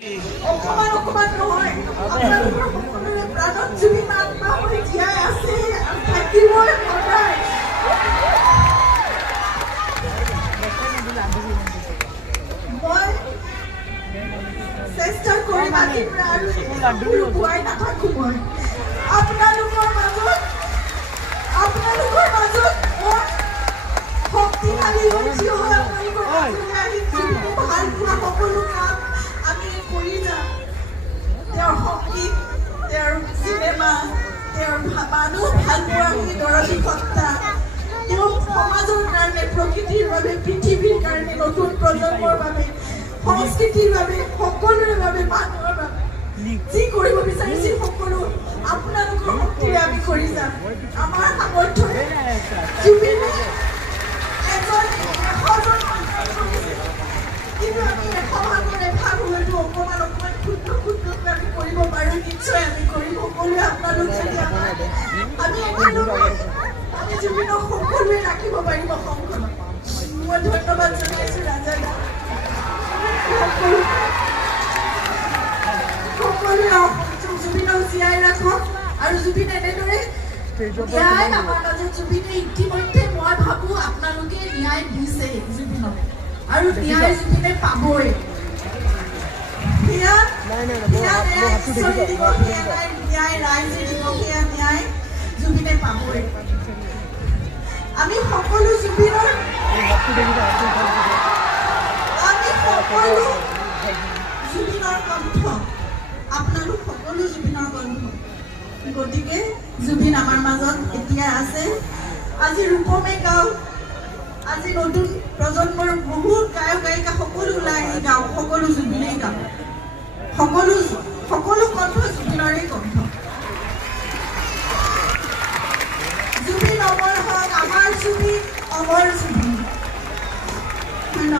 অকমান অকমান নহয় আপোনালোকৰ সকলোৰে প্ৰাণত জুবিন আত্মা হৈ জীয়াই আছে থাকিবই সদায়। মই চেষ্টা কৰিম আজিৰ পৰা আৰু লুকুৱাই নাথাকো। মই আপোনালোকৰ মাজত মই শক্তিশালী হৈছি হৈ আপোনালোকৰ মাজলৈ আহিছো। ভাল পোৱা সকলো কাম আমি কৰি যাম। তেওঁৰ শক্তি, তেওঁৰ চিনেমা, তেওঁৰ মানুহ ভাল পোৱা দৰদী সত্তা, তেওঁ সমাজৰ কাৰণে, প্ৰকৃতিৰ বাবে, পৃথিৱীৰ কাৰণে, নতুন প্ৰজন্মৰ বাবে, সংস্কৃতিৰ বাবে, সকলোৰে বাবে, মানুহৰ বাবে যি কৰিব বিচাৰিছিল সকলো আপোনালোকৰ শক্তিৰে আমি কৰি যাম। আমাৰ সামৰ্থ্যৰে জুবিনে এজন 100জন কিন্তু আমি 100 ভাগ হয়তো অকমান ক্ষুদ্ৰ আমি কৰিব পাৰোঁ। নিশ্চয় আমি কৰিম। সকলোৱে আপোনালোক যদি আমি একেলগে আমি জুবিনক সকলোৱে ৰাখিব পাৰিম অসমখনত। মই ধন্যবাদ জনাইছোঁ ৰাজা দা। সকলোৱে জুবিনক জীয়াই ৰাখক আৰু জুবিন এনেদৰে ন্যায় আমাৰ মাজত জুবিনে ইতিমধ্যে মই ভাবোঁ আপোনালোকে ন্যায় দিছে জুবিনক আৰু ন্যায় জুবিনে পাবই। ন্যায় ঈশ্বৰে দিব, ন্যায় ৰাইজে দিব, সেয়া ন্যায় জুবিনে পাবই। আমি সকলো জুবিনৰ কণ্ঠ, আপোনালোক সকলো জুবিনৰ কণ্ঠ। গতিকে জুবিন আমাৰ মাজত এতিয়া আছে। আজি ৰূপমে গাঁও, আজি নতুন প্ৰজন্মৰ বহুত গায়ক গায়িকা সকলো ওলাই আহি গাওঁ, সকলো জুবিনেই গাওঁ, সকলো কণ্ঠ জুবিনৰে কণ্ঠ। জুবিন অমৰ হওক, আমাৰ জুবিন অমৰ জুবিন।